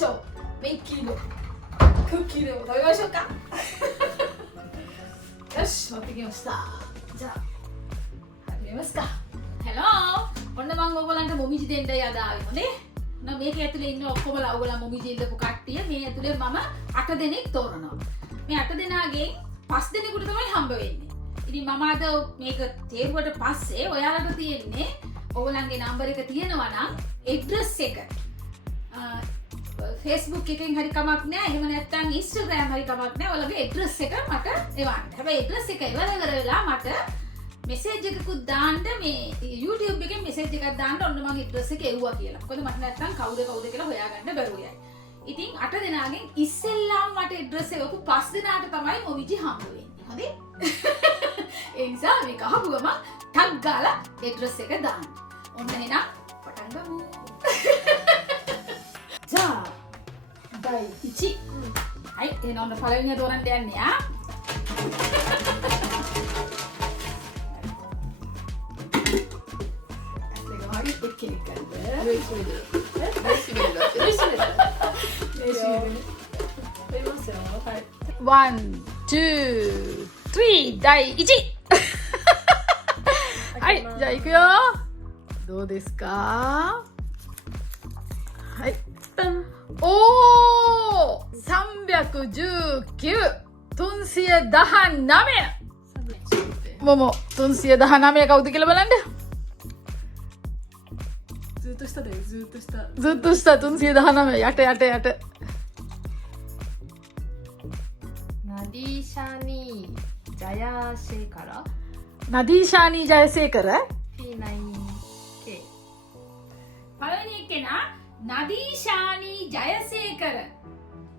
しょう。メッキーのクッキーでも食べましょうか。よし、持ってきました。じゃあ始めますか。Hello. ඔන්න මම ඔයගොල්ලන්ට මොමිජි දෙන්න යදාවිමු නේ. මේක ඇතුලේ ඉන්න ඔක්කොමලා ඔයගොල්ලෝ මොමිජි ඉල්ලපු කට්ටිය මේ ඇතුලේ මම 8 දෙනෙක් තෝරනවා. මේ 8 දෙනාගෙන් 5 දෙනෙකුට තමයි හම්බ වෙන්නේ. ඉතින් මම අද මේක තේරුවට පස්සේ ඔයාලට තියෙන්නේ ඔයගොල්ලන්ගේ නම්බර් එක තියෙනවා නම් ඇඩ්‍රස් එක Facebook එකෙන් හරි කමක් නෑ. එහෙම නැත්නම් Instagram හරි කමක් නෑ. ඔයාලගේ ඇඩ්‍රස් එක මට එවන්න. හැබැයි ඇඩ්‍රස් එක ඉවර වෙලා මට මෙසේජ් එකකුත් දාන්න මේ YouTube එකෙන් මෙසේජ් එකක් දාන්න ඔන්න මම ඇඩ්‍රස් එක එව්වා කියලා. මොකද මට නැත්නම් කවුද කියලා හොයාගන්න බැරුව යයි. ඉතින් 8 දෙනාගෙන් ඉස්සෙල්ලාම මට ඇඩ්‍රස් එක ඔපු 5 දෙනාට තමයි මොවිජි හම්බ වෙන්නේ. හරි? ඒ නිසා මේක අහපු ගමන් ටග් ගාලා ඇඩ්‍රස් එක දාන්න. ඔන්න එහෙනම් පටන් ගමු. ජා දයි ඉචි. හයි එහෙනම් ඔන්න පළවෙනිය තෝරන්න යන්නේ ආ. One, two, three, 第一。はい、じゃあ行くよ。どうですか。はい。おお、319。තුන්සිය දහ නමය. මොමෝ තුන්සිය දහ නමය කවුද කියලා බලන්න.ずっと下だよ、ずっと下。ずっと下、තුන්සිය දහ නමය යට යට යට。නදීෂානී ජයසේකර නදීෂානී ජයසේකර P9K පළවෙනි එක්කෙනා නදීෂානී ජයසේකර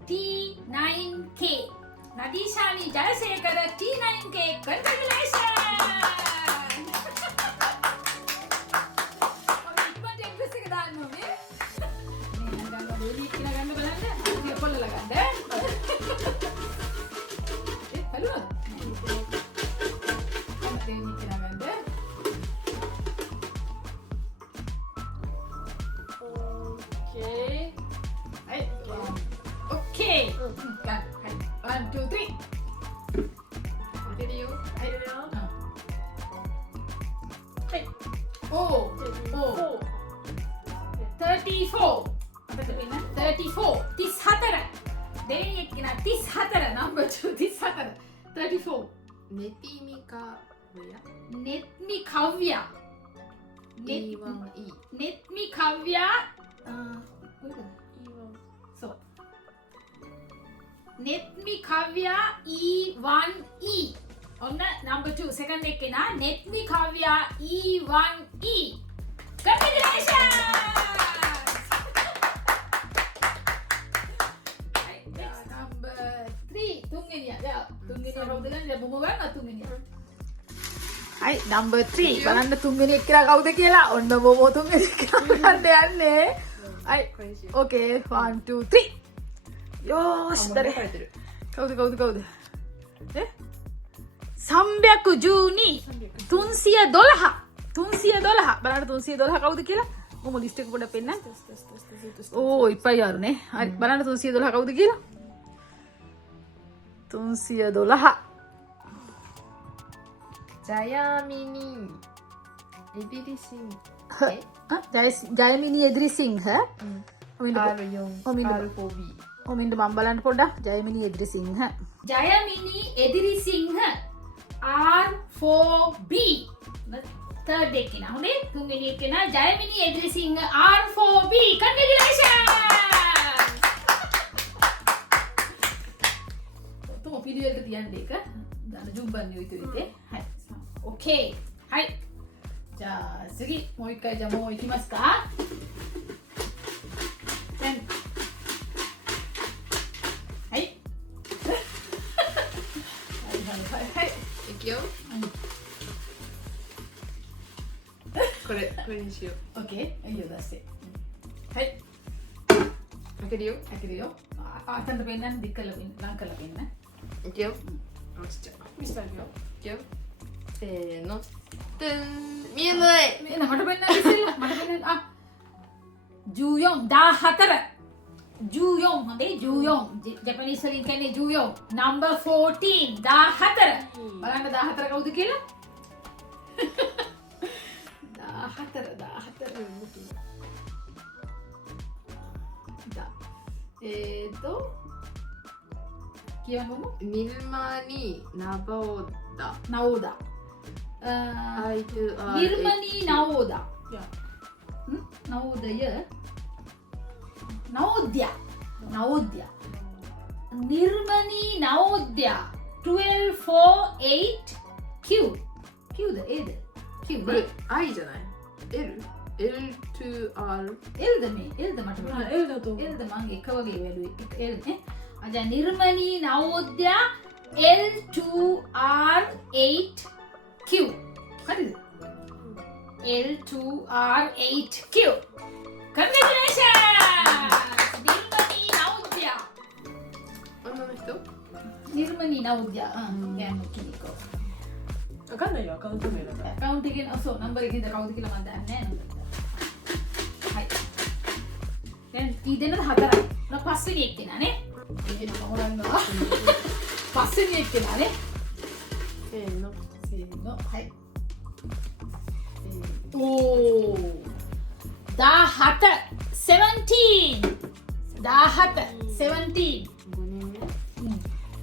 T9K නදීෂානී ජයසේකර T9K congratulations. ඔබ ඉක්මනට එක්ස්ප්‍රෙස් එක දාන්න ඕනේ. මේ ගන්න බේබි කියලා ගන්න බලන්න. අපි කොල්ලලා ගන්න. One, two, three. Video. Hey. Oh. 34. 34. 34. දෙවෙනි එක්කෙනා 34. number 2 34. 34. නෙතිමිකා වය නෙත්මි කව්‍ය. E1E නෙත්මි කව්‍ය. So. නෙත්මි කව්‍ය E1E. ඔන්න number 2 second එක්කෙනා නෙත්මි කව්‍ය E1E. Congratulations. Number 3 තුන්වෙනියා. යා තුන්වෙනියා කවුද ගන්නේ? මොම ගන්න තුන්වෙනියා. හයි number 3 බලන්න තුන්වෙනි එක්කෙනා කවුද කියලා. ඔන්න මොම තුන්වෙනි එක්කෙනා ගන්න යන්නේ. හයි okay 1 2 3. යෝස් දරේ කවුද ඈ 312 312 බලන්න 312 කවුද කියලා මොම ලිස්ට් එක පොඩ්ඩක් පෙන්නන්න ඕ ඉපයි යාරුනේ හරි බලන්න 312 කවුද කියලා 312 ජයමිනී එදිරිසිංහ ජයමිනී එදිරිසිංහ ඔමින්ට මම බලන්න පොඩ්ඩක් ජයමිනී එදිරිසිංහ ජයමිනී එදිරිසිංහ R4B third එක්කෙනා හොඳේ තුන්වෙනි එක්කෙනා ජයමිනී එදිරිසිංහ R4B congratulations. තුම පිළිවෙලට තියන්න එක දාන ජුම්බන් යුතුයිතේ හරි okay はいじゃあ次もう一回じゃあもう行きますか。いくよこれにしよう。 OK いいよ出してはい開けるよ。開けるよ。あ、ちゃんとペンなんでっかいペン、なんかのペンね。いくよ。あ、ちっちゃい。見せてあげるよ。いくよ。せーの。てん。見えない。またペンなんですよ。またペンなん。あ、14、だはたら。14 හොඳේ 14 ජැපනීස් වලින් කියන්නේ 14 number 14 14 බලන්න 14 කවුද කියලා 14 කියවන්නකො නිර්මාණී නවෝදා නවෝදා නිර්මණී නවෝදා නවෝදය නවෝද්‍ය නිර්මණී නවෝද්‍ය 1248 Q Qද ඒද Q これ I じゃない L L2R Lද මේ Lද මට L だと思う Lද මගේ එක වගේ වැළුවේ L නේ අද නිර්මණී නවෝද්‍ය L2R8Q හරිද L2R8Q Congratulations! නිර්මණී නවෝද්‍ය 女の人 නිර්මණී නවෝද්‍ය ගෑනු කෙනෙක් わかんないよアカウント名だから account එකෙන් ඔසෝ නම්බර් එකෙන්ද කවුද කියලා මම දන්නේ නැහැ නේදはいදැන් ඊ දෙන්නද හතරයි මොන පස්වෙනි එක්කෙනා නේ ඊගෙන මොනවද පස්වෙනි එක්කෙනා නේ せーの せーのはい おー17 17 5人目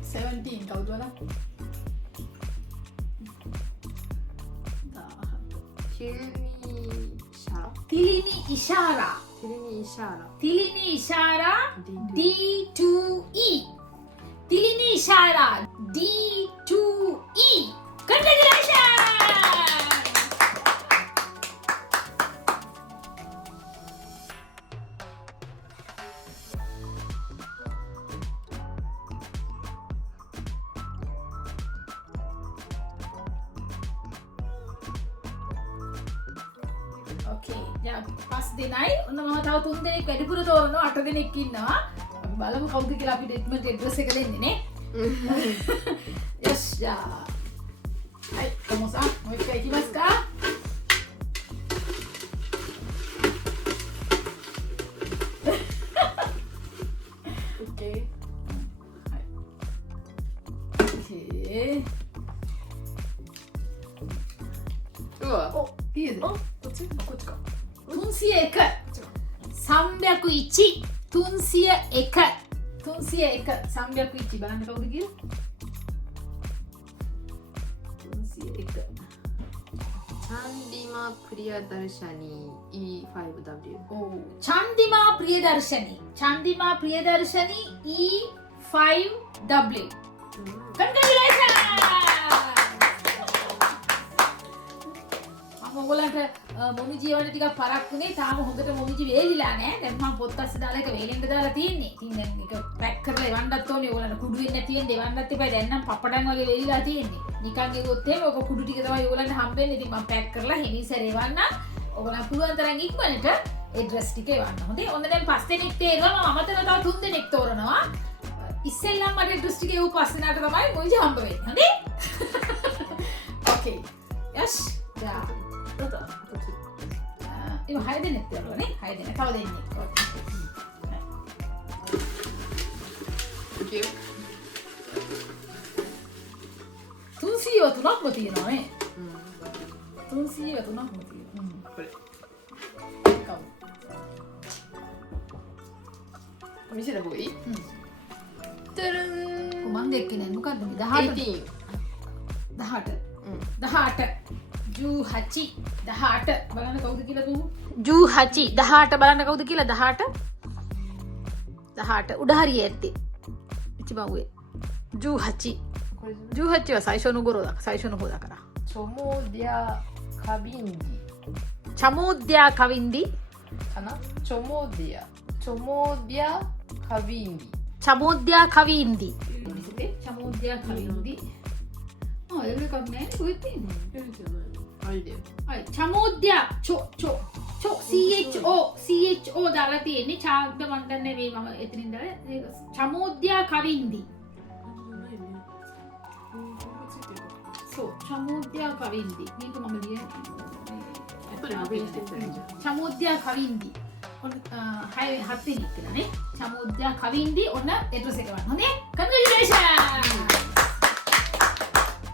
17 කවුද වලා තිලිනි ඉෂාරා තිලිනි Ishara D2E D2E Thilini Ishara D2E Congratulations! Okay, දැන් පස් දෙනයි ඔන්න මම තව 3 දෙනෙක් වැඩිපුර තෝරනවා 8 දෙනෙක් ඉන්නවා අපි බලමු කවුද කියලා අපි ඩෙක්මන්ට් ඇඩ්‍රස් එක දෙන්නේ නේ Yes, ja. はい、ともさん、もう一回いきますか。OK はい。OK。うわお、いいですね。こっちあこっちか Tunsia Eka. 301. Tunsia Eka. Tunsia Eka. 301. බලන්න කවුද කියලා? Tunsia Eka. チャンディマプリアダルシャニー E5W Oh, Chandima Priyadarshani. Chandima Priyadarshani E5W. Congratulations! ඔයගොල්ලන්ට මොමිජි වල ටිකක් පරක්කුනේ තාම හොඳට මොමිජි වේලිලා නැහැ. දැන් මම පොත්පත් දාලා එක වේලෙන්ද දාලා තියෙන්නේ. ඉතින් දැන් මේක පැක් කරලා එවන්නත් ඕනේ. ඔයගොල්ලන්ට කුඩු වෙන්නේ නැති වෙන්නේ එවන්නත් එපා. දැන් නම් පපඩම් වගේ වේලිලා තියෙන්නේ. නිකන් ගියොත් එහෙම ඔක කුඩු ටික තමයි ඔයගොල්ලන්ට හම්බෙන්නේ. ඉතින් මම පැක් කරලා හෙනිසර එවන්නම්. ඔයගොල්ලන් පුළුවන් තරම් ඉක්මනට ඇඩ්‍රස් ටික එවන්න. හොඳේ. ඔන්න දැන් 5 දෙනෙක් තේරෙනවා. මම අමතන තව 3 දෙනෙක් තෝරනවා. ඉස්සෙල්ලම මට ඇඩ්‍රස් ටික එවපු 5 දෙනාට තමයි මොමිජි හම්බ වෙන්නේ. හොඳේ? Okay. Yes. Ja. あとこっち今ハイデネってやろうね。ハイデネ。顔でに。 いくよ Tunsiはtunang mo tiyo na eh. うん Tunsiはtunang mo tiyo. これ Ikaw. 見せた方がいい Hmm. てるん Kumangge kinen mo ka dumi. Dahat. 18 Dahat. うん Dahat. 18. Dahat. Balana kawud kila tu. 18. Dahat. Balana kawud kila dahat. Dahat. Udah hari ඇත්තේ. ඉතින් උවේ. 18. これじゃない18は最初の頃だ。最初の方だから。チョモディアカビンディ Chamodya Kavindi. かなチョモディアカビンディ Chamodya Kavindi. Chamodya Kavindi. Ah, ඒක එකක් නෑ නේ කොහෙද තියෙන්නේ? えじゃない あれだよ අය චමෝද්‍ය චෝ CHO දාලා තියෙන්නේ චාග්ද මන් දන්නේ මේ මම එතනින් දාලා ඒක චමෝද්‍ය කවින්දි あじゃないねここついてるか そうචමෝද්‍ය කවින්දි මේක මම ලියන්නේ これ確認してみたらいいじゃん චමෝද්‍ය කවින්දි හත් වෙනි එක්කෙනානේ. චමුද්‍යා කවින්දි ඔන්න ඇඩ්‍රස් එක වන්න. හොඳේ? කන්ග්‍රැචුලේෂන්ස්.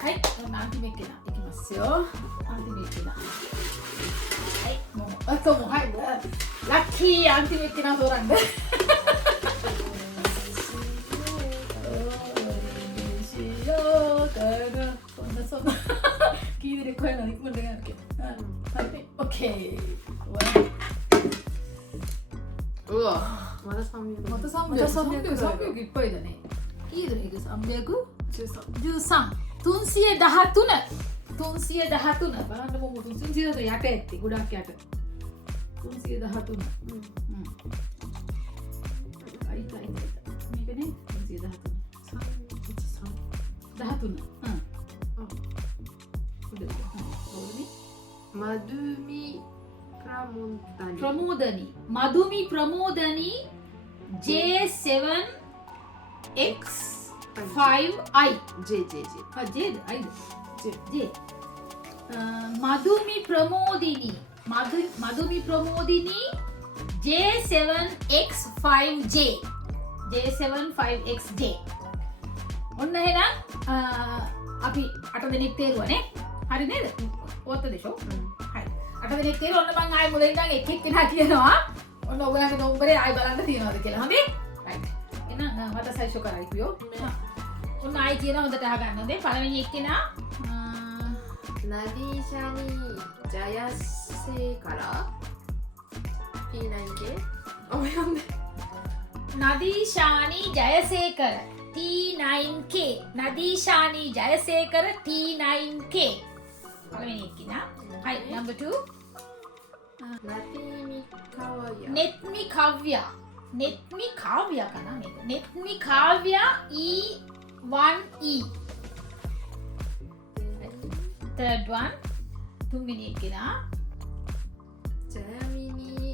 はい、අන්තිම එක්කෙනා. ඉක්මස්සයෝ. අන්තිම එක්කෙනා.はい、もうあともうはい。ラッキーアンティメッキなそうなんで。そんな聞いてる声の声があるけど。はい、オッケー。うわまだ300また300いっぱいだね。Kීයද මේක 313. තුන්සිය 13. තුන්සිය 13. බලන්න මොකද තුන්සිය 13 යට ඇත්තේ ගොඩක් යට. තුන්සිය 13. අයිතයි. මේකනේ තුන්සිය 13. 13. මදුමි ප්‍රමෝදනි ප්‍රමෝදනි මදුමි ප්‍රමෝදනි J7X5I JJJ Jද Iද J මදුමි ප්‍රමෝදිනි මදුමි ප්‍රමෝදිනි J7X5J J75XJ ඔන්න එහෙනම් අපි 8 දෙනෙක් තේරුවානේ හරි නේද ඔත්ත දෙෂෝ හරි 8 දෙනෙක් තේරුවා ඔන්න මම ආයෙ මුලින් ඉඳන් එක් එක්කෙනා කියනවා ඔන්න ඔයගලගේ නම්බරේ ආයෙ බලන්න තියනවාද කියලා හොඳේ රයිට් එහෙනම් මට සයිෂෝ කරයි කියෝ ඔන්න ආයෙ කියනවා හොඳට අහගන්න හොඳේ පළවෙනි එක්කෙනා නදීෂානි ජයසේකර P9K ඔයන්නේ නදීෂානි ජයසේකර T9K නදීෂානි ජයසේකර T9K පළවෙනි එක්කෙනා හයි number 2 නෙත්මි කාව්‍යා කන මේක නෙත්මි කාව්‍යා E1E third one තුන්වෙනි එක්කෙනා ජයමිනි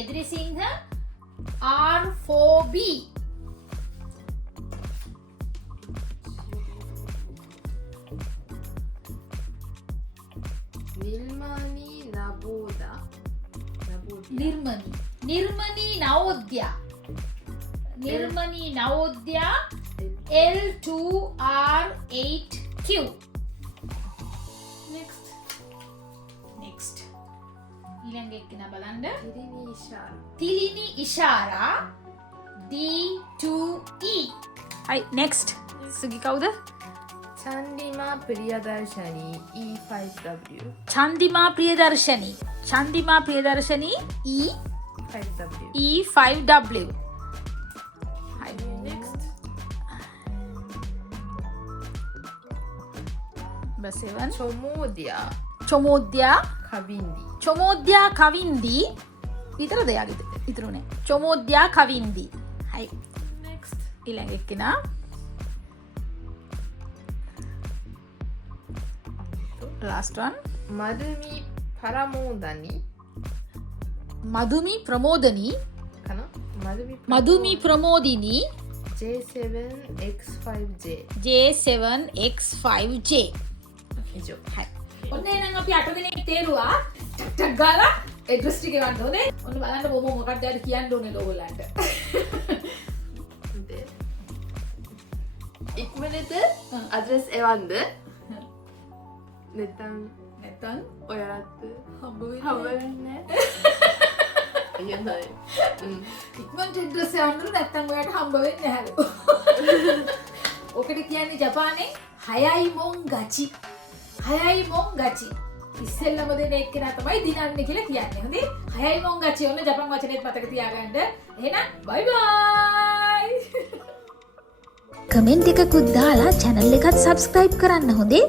එදිරිසිංහ R4B නිර්මනී නවෝද්‍යා L2R8Q next ඊළඟ එක්කෙනා බලන්න තිලිනි ඉෂාරා D2E හයි next සුගි කවුද චන්දිමා ප්‍රියදර්ශනී E5W චන්දිමා ප්‍රියදර්ශනී E5W next number 7 චොමෝද්‍යා කවින්දි විතරද යාගෙද ඉතුරුනේ චොමෝද්‍යා කවින්දි හයි next ඊළඟ එක්කෙනා last one මදුමි ප්‍රමෝදනි J7X5J ඔන්න එහෙනම් අපි 8 දෙනෙක් තේරුවා ටක් ගාලා ඇඩ්‍රස් ටික ගන්න ඕනේ ඔන්න බලන්න මොකක්ද යාට කියන්න ඕනේ ඔයගොල්ලන්ට ඉක්මනට අඩ්‍රස් එවන්න නැත්තම් ඔයාලත් හම්බ වෙන්නේ අයියයි ඉක්මනට ඇඩ්‍රස් එවන්න නැත්තම් ඔයාලට හම්බ වෙන්නේ නැහැලු ඔකට කියන්නේ ජපානයේ හයයි මොන් ගචි ඉස්සෙල්ලම දෙන එක්කෙනා තමයි දිනන්නේ කියලා කියන්නේ. හොඳේ? හයයි මොන් ගචි ඔන්න ජපන් වචනේත් මතක තියාගන්න. එහෙනම් බයි බයි. කමෙන්ට් එකකුත් දාලා channel එකත් subscribe කරන්න හොඳේ.